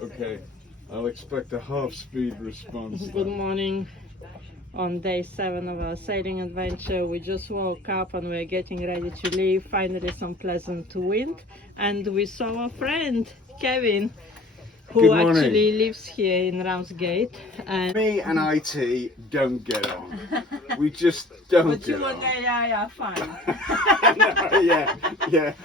Okay, I'll expect a half-speed response. Good morning. On day 7 of our sailing adventure, we just woke up and we're getting ready to leave. Finally some pleasant wind, and we saw a friend, Kevin, who actually lives here in Ramsgate. And me and IT don't get on. We just don't but get you on. and AI are fine. No, yeah.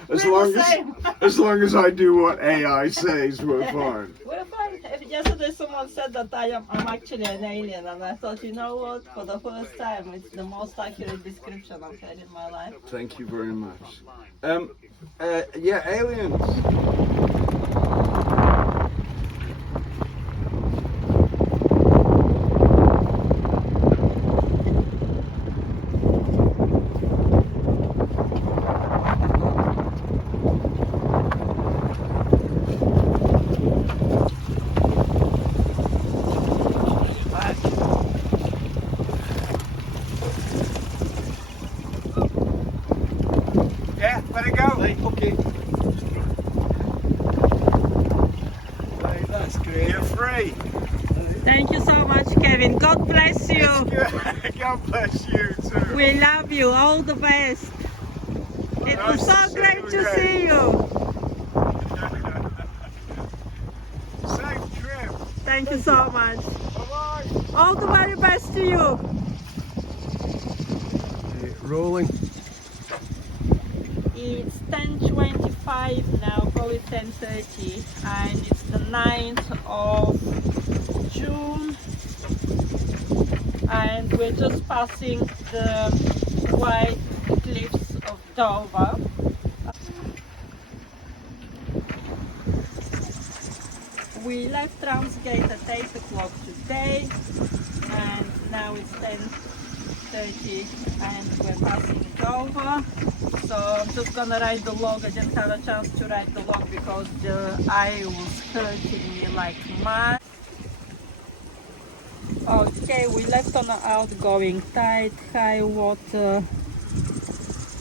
As We're long the same. as long as I do what AI says, we're fine. We're fine. Yesterday someone said that I'm actually an alien, and I thought, you know what, for the first time it's the most accurate description I've heard in my life. Thank you very much. Yeah, aliens. Yeah, let it go. Right, okay. Right, that's great. You're free. Thank you so much, Kevin. God bless you. God bless you too. We love you. All the best. It was so great to see you. Safe trip. Thank you so much. Bye-bye. All the very best to you. Rolling. It's 10:25 now, probably 10:30, and it's the 9th of June, and we're just passing the white cliffs of Dover. We left Ramsgate at 8 o'clock today, and now it's 10:30 and we're passing Dover. So I'm just gonna write the log. I didn't have a chance to write the log because the eye was hurting me like mad. Okay, we left on the outgoing tide. High water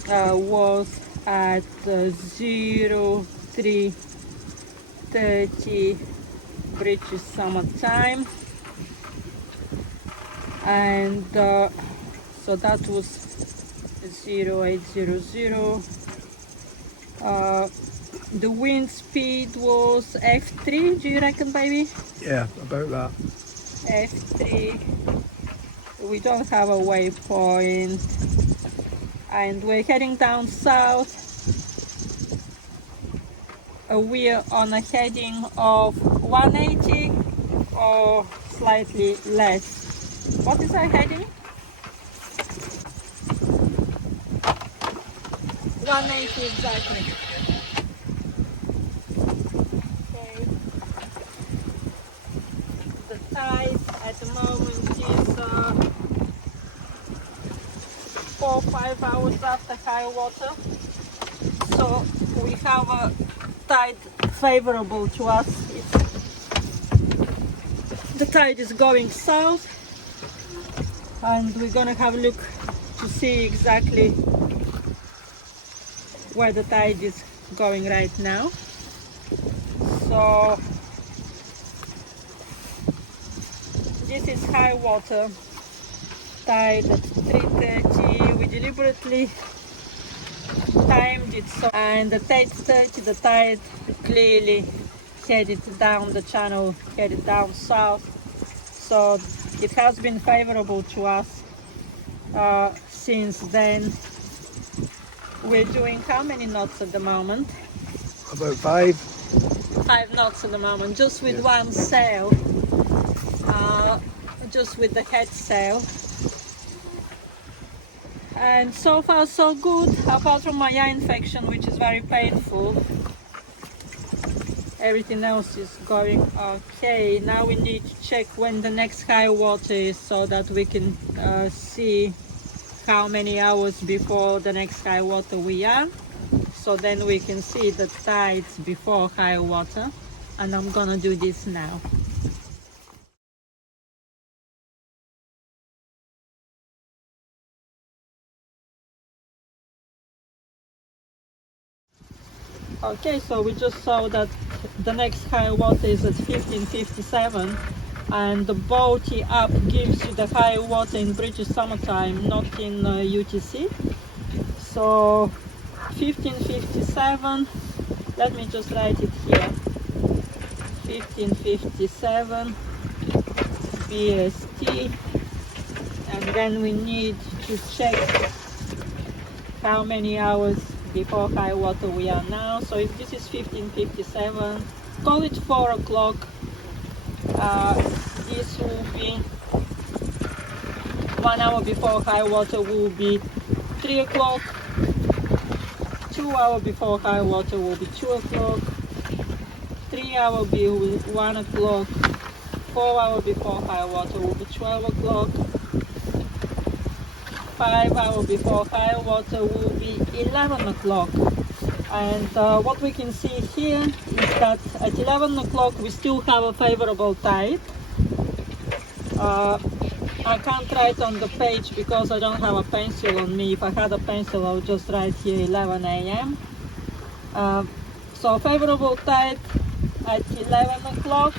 was at 03:30 British summertime, and so that was 0800. The wind speed was F3, do you reckon, baby? Yeah, about that. F3. We don't have a waypoint, and we're heading down south. We're on a heading of 180 or slightly less. What is our heading? 180 exactly. Okay. The tide at the moment is 4 or 5 hours after high water. So we have a tide favorable to us. The tide is going south, and we're gonna have a look to see exactly where the tide is going right now. So this is high water, tide at 3:30. We deliberately timed it so, and at 8:30 the tide clearly headed down the channel, headed down south. So it has been favorable to us since then. We're doing how many knots at the moment? About 5. 5 knots at the moment, just with one sail, just with the head sail. And so far so good, apart from my eye infection, which is very painful. Everything else is going okay. Now we need to check when the next high water is, so that we can see how many hours before the next high water we are. So then we can see the tides before high water, and I'm gonna do this now. Okay, so we just saw that the next high water is at 15:57, and the boaty up gives you the high water in British summertime, not in UTC. So 15:57, let me just write it here, 15:57 BST, and then we need to check how many hours before high water we are now. So if this is 15:57, call it 4 o'clock. This will be 1 hour before high water will be 3 o'clock. 2 hours before high water will be 2 o'clock. 3 hours will be 1 o'clock. 4 hours before high water will be 12 o'clock. 5 hours before high water will be 11 o'clock. And what we can see here is that at 11 o'clock we still have a favorable tide. I can't write on the page because I don't have a pencil on me. If I had a pencil, I would just write here 11 a.m. So favorable tide at 11 o'clock,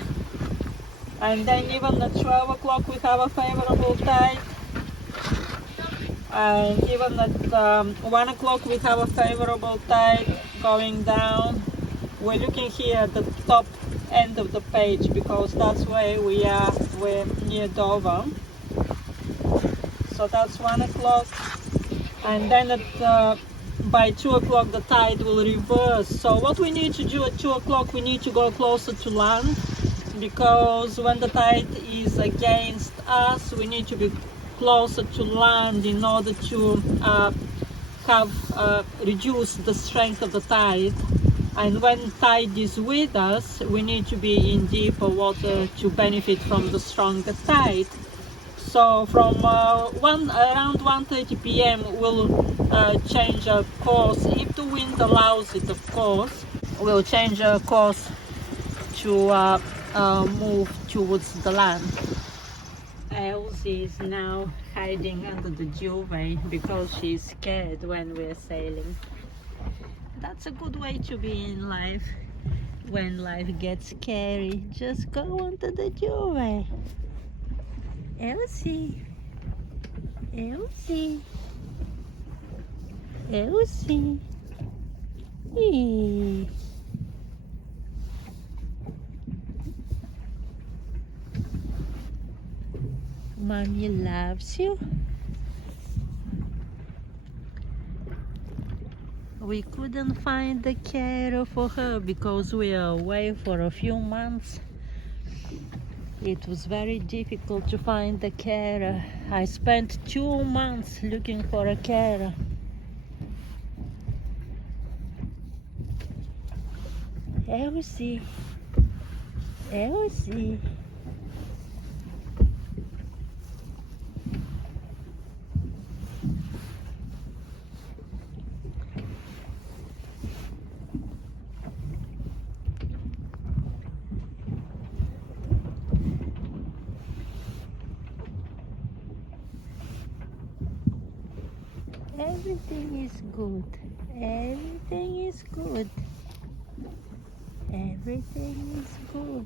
and then even at 12 o'clock we have a favorable tide, and even at 1 o'clock we have a favorable tide going down. We're looking here at the top end of the page because that's where we are. We're near Dover. So that's 1 o'clock, and then at by 2 o'clock the tide will reverse. So what we need to do at 2 o'clock, we need to go closer to land, because when the tide is against us, we need to be closer to land in order to reduce the strength of the tide. And when tide is with us, we need to be in deeper water to benefit from the stronger tide. So from around 1:30 p.m. we'll change our course, if the wind allows it, of course. We'll change our course to move towards the land. Elsie is now hiding under the duvet because she's scared when we're sailing. That's a good way to be in life. When life gets scary, just go under the duvet. Elsie, Elsie, Elsie. Hey. Mommy loves you. We couldn't find the carer for her because we are away for a few months. It was very difficult to find the carer. I spent 2 months looking for a carer. Elsie, Elsie. Everything is good. Everything is good. Everything is good.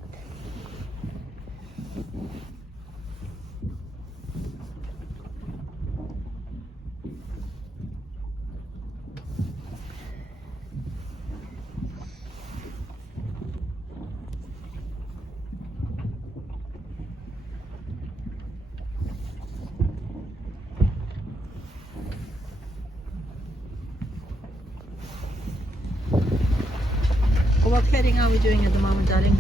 What heading are we doing at the moment, darling?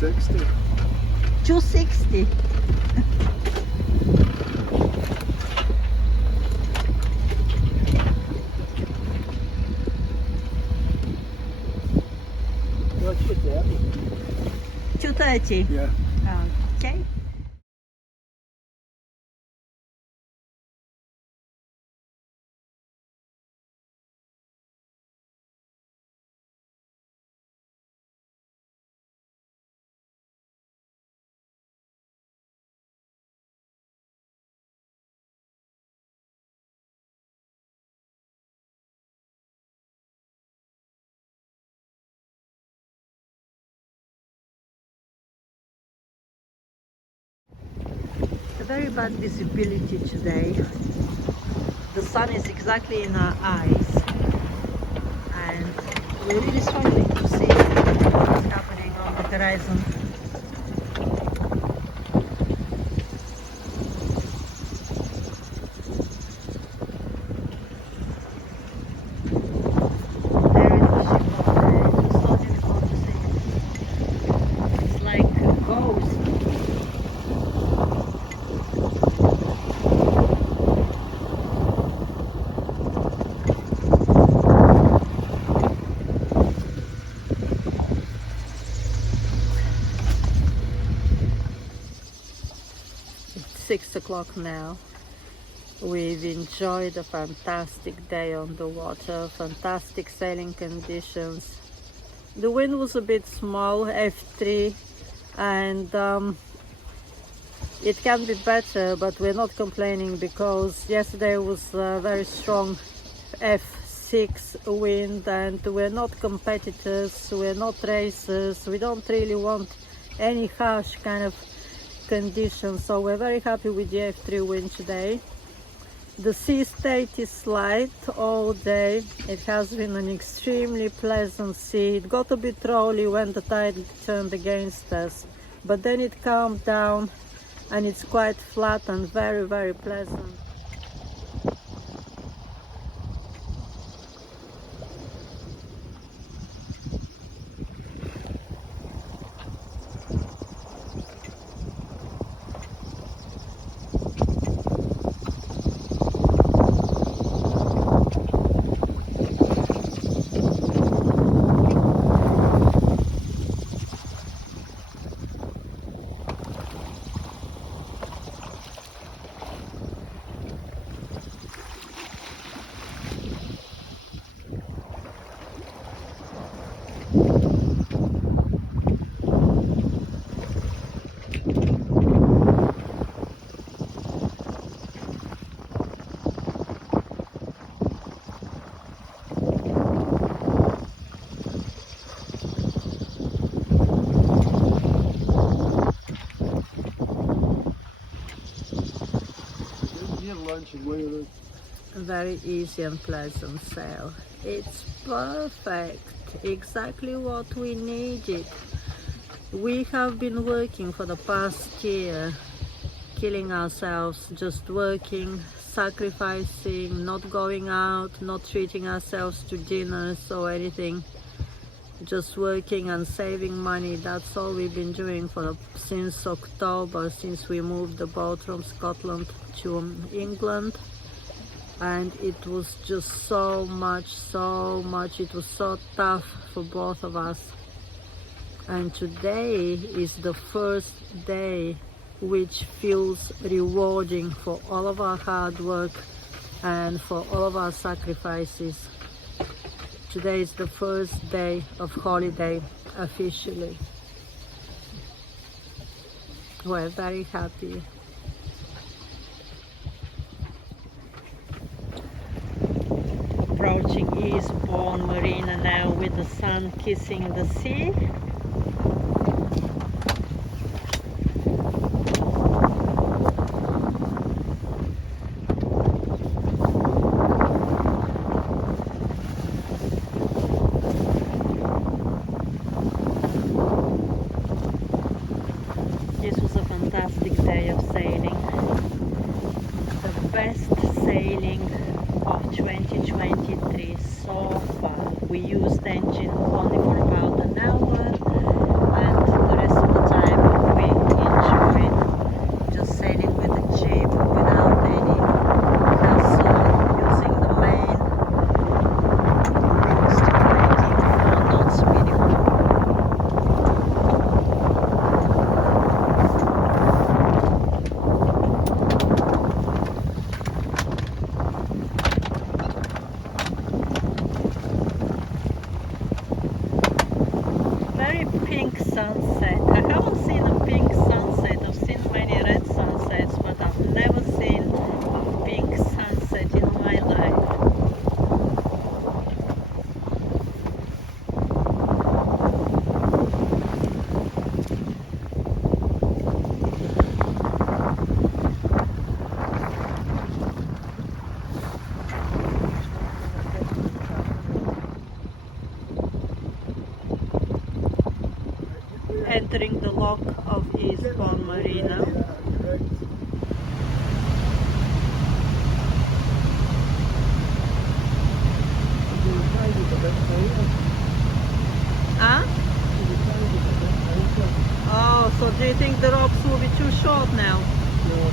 260. 260. What's your dad? 230. Yeah. Okay. very bad visibility today. The sun is exactly in our eyes and we're really struggling to see what's happening on the horizon. There is a ship up there. It's so difficult to see it. It's like a ghost. It's 6 o'clock now. We've enjoyed a fantastic day on the water, fantastic sailing conditions. The wind was a bit small, F3, and it can be better, but we're not complaining because yesterday was a very strong F6 wind and we're not competitors, we're not racers, we don't really want any harsh kind of conditions, so we're very happy with the F3 wind today. The sea state is light all day. It has been an extremely pleasant sea. It got a bit rolly when the tide turned against us, but then it calmed down and it's quite flat and very, very pleasant. A very easy and pleasant sail. It's perfect, exactly what we needed. We have been working for the past year, killing ourselves, just working, sacrificing, not going out, not treating ourselves to dinners or anything, just working and saving money. That's all we've been doing since October, since we moved the boat from Scotland to England. And it was just so much, it was so tough for both of us. And today is the first day which feels rewarding for all of our hard work and for all of our sacrifices. Today is the first day of holiday officially. We're very happy. Approaching Eastbourne Marina now with the sun kissing the sea. This was a fantastic day of sailing. The best sailing of 2023 so far. We used the engine only for about an hour entering the lock of Eastbourne Marina. Huh? Oh, so do you think the ropes will be too short now? No.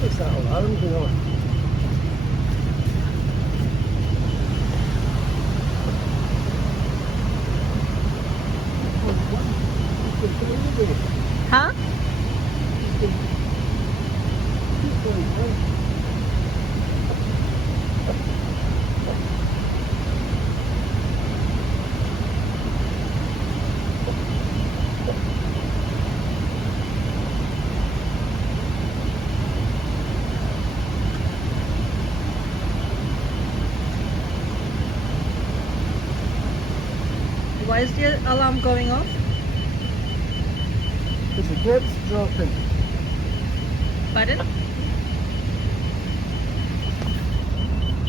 What's that alarm going on? Huh? Why is the alarm going off? Because the depth's dropping. Pardon?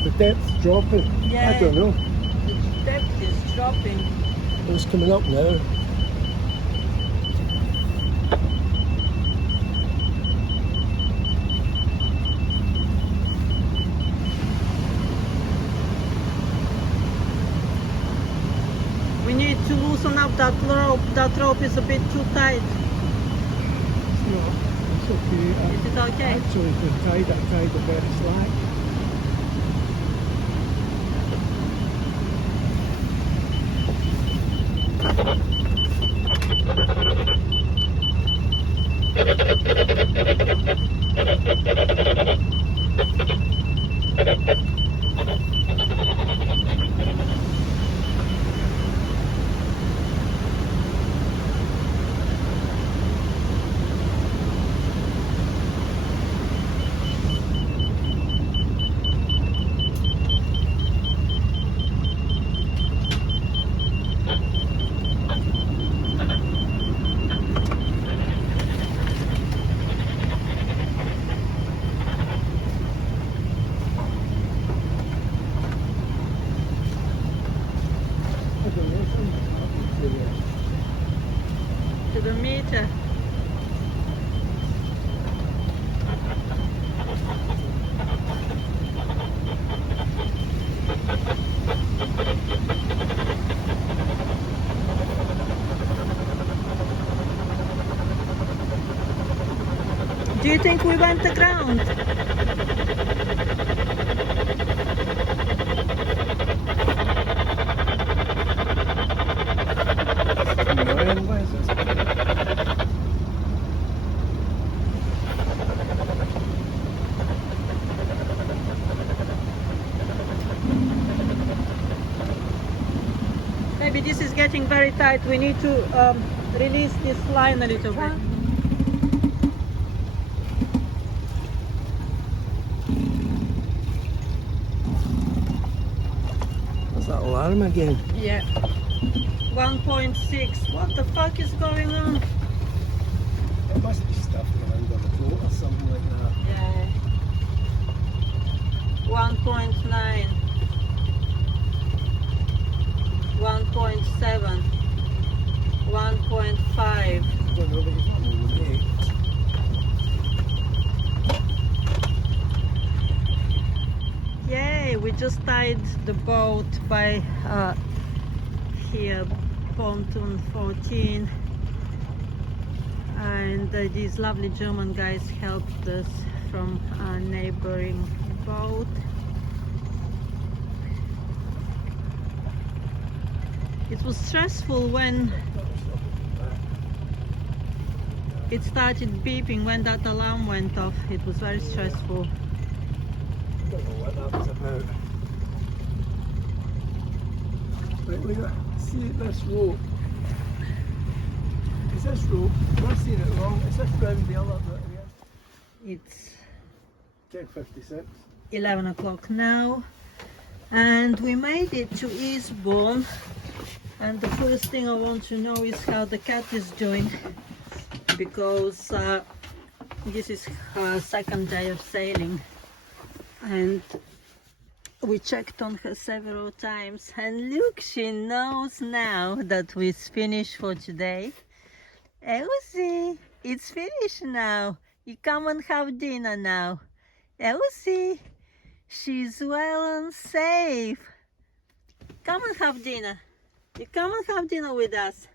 The depth's dropping. Yeah. I don't know. The depth is dropping. It's coming up now. We need to loosen up that rope. That rope is a bit too tight. It's not. It's okay. Is it okay? Actually, the tide, I tied a bit slack. To the meter. Do you think we went aground? Where is this? Maybe this is getting very tight. We need to release this line a little bit. What's that alarm again? Yeah. 1.6. What the fuck is going on? It must be stuff around on the float or something like that. Yeah. 1.9. 1.7. 1.5. I don't know, but it's not moving. Yay, we just tied the boat by here, pontoon 14, and these lovely German guys helped us from a neighboring boat. It was stressful when it started beeping, when that alarm went off. It was very stressful. I don't know what that was about. Right, Leah, see this rope. Is this rope? Am I seeing it wrong? Is this round the other bit here? It's 10:56. 11 o'clock now, and we made it to Eastbourne. And the first thing I want to know is how the cat is doing, because this is her second day of sailing, and we checked on her several times, and look, she knows now that we've finished for today. Elsie, it's finished now. You come and have dinner now. Elsie, she's well and safe. Come and have dinner. You come and have dinner with us.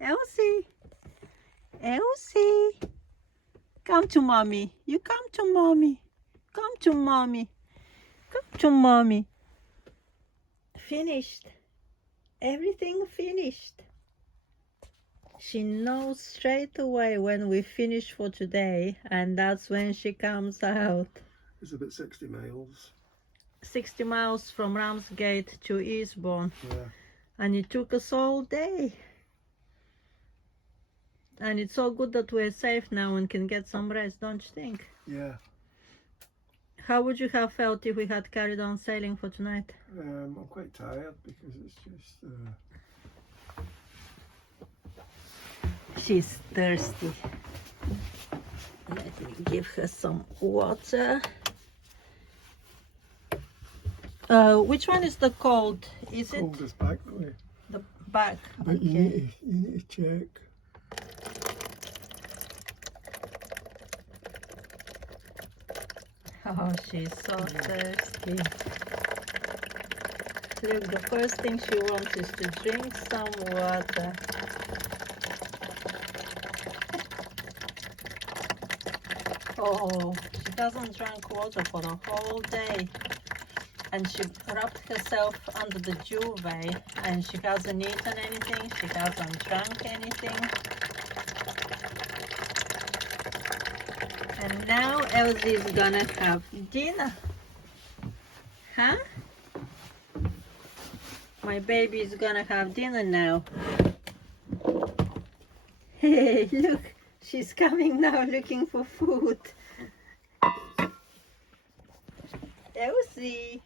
Elsie, Elsie, come to mommy. You come to mommy. Come to mommy. Come to mommy. Finished. Everything finished. She knows straight away when we finish for today, and that's when she comes out. It's about 60 miles. 60 miles from Ramsgate to Eastbourne. Yeah. And it took us all day. And it's so good that we're safe now and can get some rest, don't you think? Yeah. How would you have felt if we had carried on sailing for tonight? I'm quite tired because it's just. She's thirsty. Let me give her some water. Which one is the cold? Is it Cold is back way. the back? But you need to check. Oh, she's so thirsty. Look, the first thing she wants is to drink some water. Oh, she hasn't drank water for the whole day. And she wrapped herself under the duvet, and she hasn't eaten anything, she hasn't drank anything. And now Elsie's gonna have dinner. Huh? My baby's gonna have dinner now. Hey, look, she's coming now looking for food. Elsie.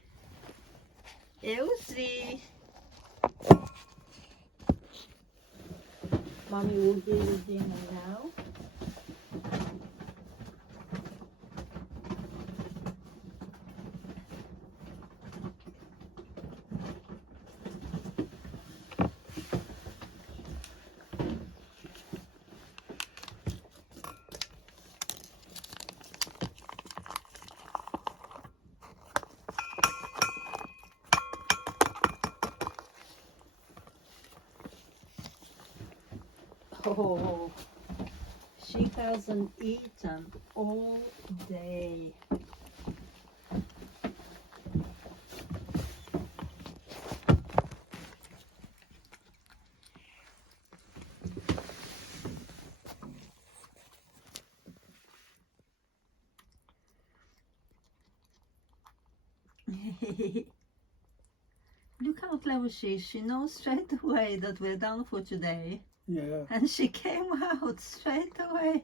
Elsie. Mommy will give you dinner now. Oh, she hasn't eaten all day. Look how clever she is. She knows straight away that we're done for today. Yeah. And she came out straight away.